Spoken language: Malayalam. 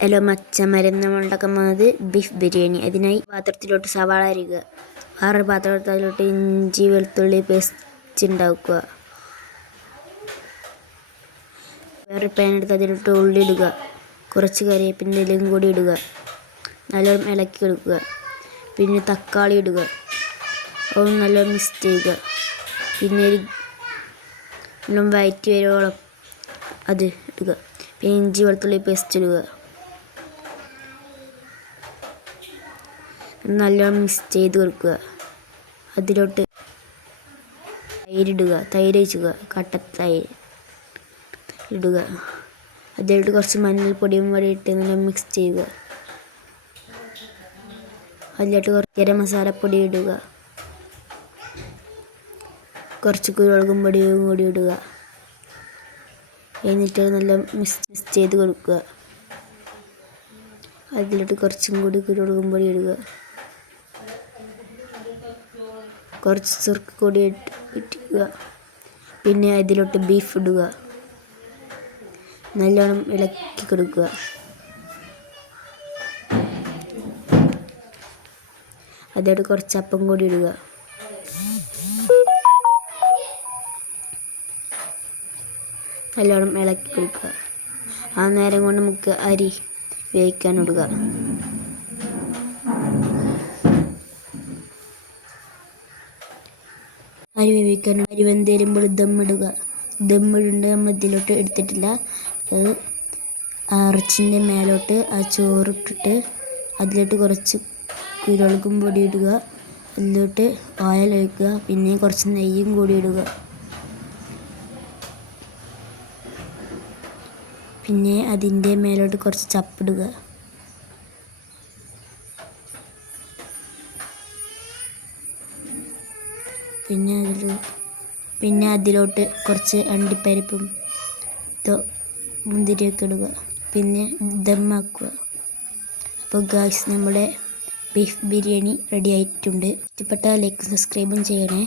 ഹലോ മച്ചന്മാരെ, നമ്മൾ ഉണ്ടാക്കാൻ പോകുന്നത് ബീഫ് ബിരിയാണി. അതിനായി പാത്രത്തിലോട്ട് സവാള അരിയുക. വേറെ പാത്രത്തിലോട്ട് ഇഞ്ചി വെളുത്തുള്ളി പേസ്റ്റ് ഉണ്ടാക്കുക. വേറെ പാൻ എടുത്ത് അതിലോട്ട് ഉള്ളി ഇടുക. കുറച്ച് കറിവേപ്പിൻ്റെ ഇലയും കൂടി ഇടുക. നല്ലോണം ഇളക്കി എടുക്കുക. പിന്നെ തക്കാളി ഇടുക. അത് നല്ലോണം മിക്സ് ചെയ്യുക. പിന്നെ നല്ലോണം വഴറ്റി വരുവോളം അത് ഇടുക. പിന്നെ ഇഞ്ചി വെളുത്തുള്ളി പേസ്റ്റ് ഇടുക. നല്ലോണം മിക്സ് ചെയ്ത് കൊടുക്കുക. അതിലോട്ട് തൈര് ഒഴിച്ചുക. കട്ട തൈര് ഇടുക. അതിലോട്ട് കുറച്ച് മഞ്ഞൾപ്പൊടിയും കൂടി ഇട്ട് നല്ല മിക്സ് ചെയ്യുക. അതിലോട്ട് കുറച്ച് ഗരം മസാലപ്പൊടി ഇടുക. കുറച്ച് കുരുമുളകും പൊടിയും കൂടി ഇടുക. എന്നിട്ട് നല്ല മിക്സ് ചെയ്ത് കൊടുക്കുക. അതിലോട്ട് കുറച്ചും കൂടി കുരുമുളകും പൊടി ഇടുക. കുറച്ച് സുർക്ക കൂടി ഇട്ടുക. പിന്നെ അതിലോട്ട് ബീഫ് ഇടുക. നല്ലോണം ഇളക്കി കൊടുക്കുക. അതിലോട്ട് കുറച്ച് അപ്പം കൂടി ഇടുക. നല്ലോണം ഇളക്കി കൊടുക്കുക. ആ നേരം കൊണ്ട് നമുക്ക് അരി വേവിക്കാൻ ഇടുക. അരി വെന്ത് വരുമ്പോൾ ദമ്മിടുക. ദമ്മിടുണ്ട് നമ്മൾ ഇതിലോട്ട് എടുത്തിട്ടില്ല. അത് ഇറച്ചിൻ്റെ മേലോട്ട് ആ ചോറിട്ടിട്ട് അതിലോട്ട് കുറച്ച് കുരുമുളകും പൊടി ഇടുക. അതിലോട്ട് ഓയിൽ ഒഴിക്കുക. പിന്നെ കുറച്ച് നെയ്യും കൂടി ഇടുക. പിന്നെ അതിൻ്റെ മേലോട്ട് കുറച്ച് ചപ്പിടുക. പിന്നെ അതിലോട്ട് കുറച്ച് അണ്ടിപ്പരിപ്പും മുന്തിരിയൊക്കെ ഇടുക. പിന്നെ ദമ്മാക്കുക. അപ്പോൾ ഗായ്സ്, നമ്മുടെ ബീഫ് ബിരിയാണി റെഡി ആയിട്ടുണ്ട്. ഇഷ്ടപ്പെട്ടാൽ ലൈക്കും സബ്സ്ക്രൈബും ചെയ്യണേ.